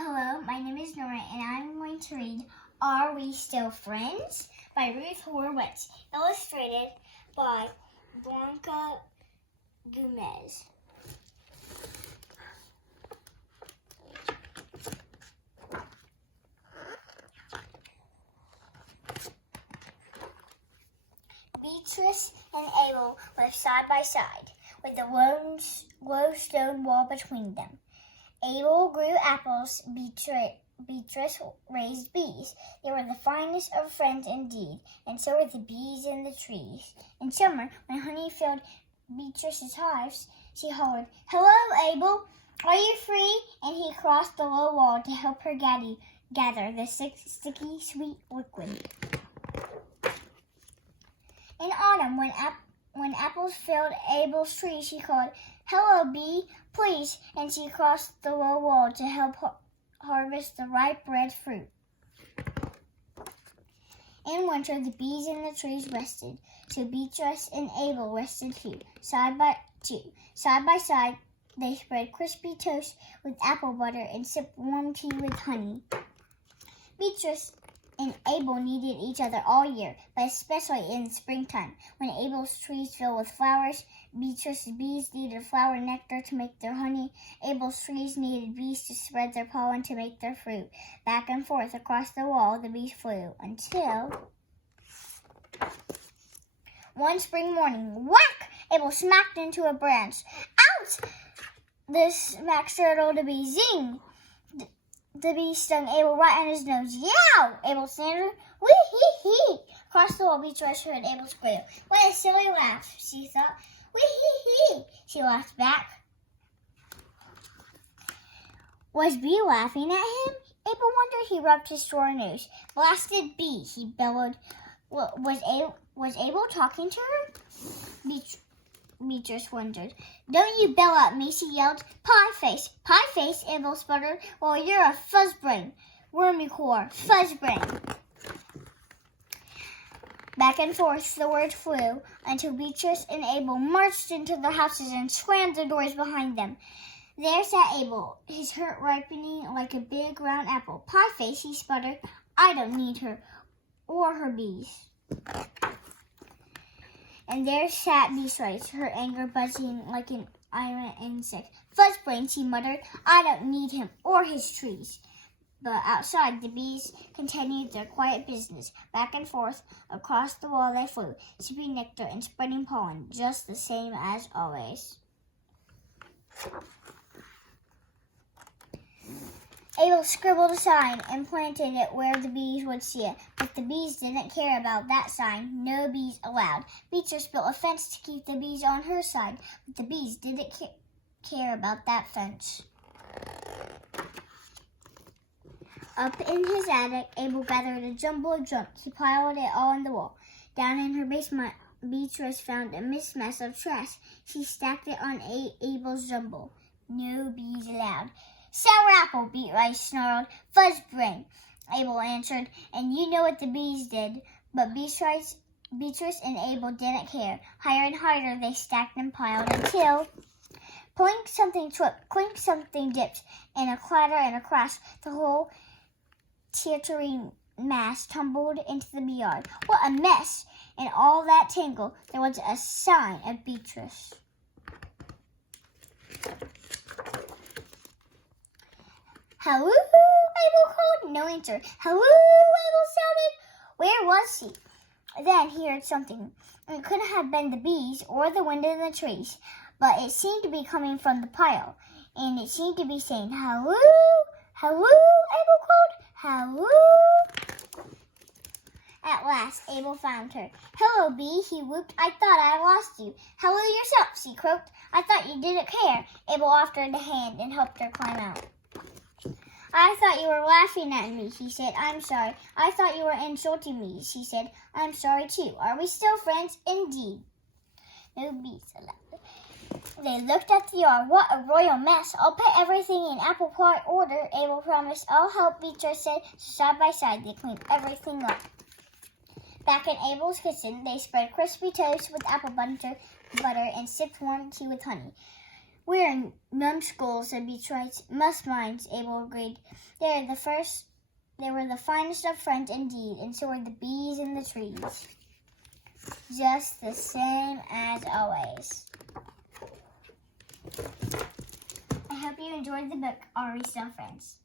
Hello, my name is Norah, and I'm going to read Are We Still Friends? By Ruth Horowitz, illustrated by Blanca Gomez. Beatrice and Abel lived side by side, with a low stone wall between them. Abel grew apples, Beatrice raised bees. They were the finest of friends indeed, and so were the bees in the trees. In summer, when honey filled Beatrice's hives, she hollered, "Hello, Abel! Are you free?" And he crossed the low wall to help her gather the sticky, sweet liquid. In autumn, when apples filled Abel's tree, she called, "Hello, bee, please," and she crossed the low wall to help harvest the ripe red fruit. In winter, the bees in the trees rested, so Beatrice and Abel rested too. Side by side, they spread crispy toast with apple butter and sipped warm tea with honey. Beatrice and Abel needed each other all year, but especially in springtime, when Abel's trees filled with flowers. Beatrice's bees needed flower nectar to make their honey. Abel's trees needed bees to spread their pollen to make their fruit. Back and forth across the wall, the bees flew, until one spring morning, whack! Abel smacked into a branch. Ouch! The smack startled the bee. Zing! The bee stung Abel right on his nose. Yow! Abel sneered. Wee-hee-hee! Across the wall, Beatrice heard Abel squeal. What a silly laugh, she thought. Wee-hee-hee! She laughed back. Was Bee laughing at him? Abel wondered. He rubbed his sore nose. Blasted Bee, he bellowed. Was Abel talking to her? Beatrice wondered. Don't you bell at me, she yelled. Pie face, Abel sputtered. Well, you're a fuzzbrain. Wormy core, fuzzbrain. Back and forth the word flew until Beatrice and Abel marched into their houses and slammed the doors behind them. There sat Abel, his hurt ripening like a big round apple. Pie face, he sputtered. I don't need her or her bees. And there sat Beatrice, her anger buzzing like an iron insect. Fuzzbrain, she muttered. I don't need him or his trees. But outside, the bees continued their quiet business. Back and forth across the wall they flew, sipping nectar and spreading pollen, just the same as always. Abel scribbled a sign and planted it where the bees would see it, but the bees didn't care about that sign. No bees allowed. Beatrice built a fence to keep the bees on her side, but the bees didn't care about that fence. Up in his attic, Abel gathered a jumble of junk. He piled it all on the wall. Down in her basement, Beatrice found a mismatch of trash. She stacked it on Abel's jumble. No bees allowed. Sour apple, Beatrice snarled. Fuzzbrain, Abel answered. And you know what the bees did. But Beatrice and Abel didn't care. Higher and higher they stacked and piled until plink, something tripped, clink, something dipped, and a clatter and a crash. The whole teetering mass tumbled into the yard. What a mess! In all that tangle, there was a sign of Beatrice. Hello, Abel called. No answer. Hello, Abel shouted. Where was he? Then he heard something. It couldn't have been the bees or the wind in the trees, but it seemed to be coming from the pile, and it seemed to be saying, "Hello, hello," Abel called. "Hello." At last, Abel found her. "Hello, Bee," he whooped. "I thought I lost you." "Hello yourself," she croaked. "I thought you didn't care." Abel offered a hand and helped her climb out. "I thought you were laughing at me," he said. "I'm sorry." "I thought you were insulting me," she said. "I'm sorry, too. Are we still friends?" "Indeed." No bees allowed. They looked at the yard. What a royal mess. "I'll put everything in apple pie order," Abel promised. "I'll help," Beatrice said. So side by side, they cleaned everything up. Back in Abel's kitchen, they spread crispy toast with apple butter and sipped warm tea with honey. We're numbskulls, said Beatrice. Must minds, Abel agreed. They were the finest of friends indeed, and so were the bees in the trees. Just the same as always. I hope you enjoyed the book, Are We Still Friends?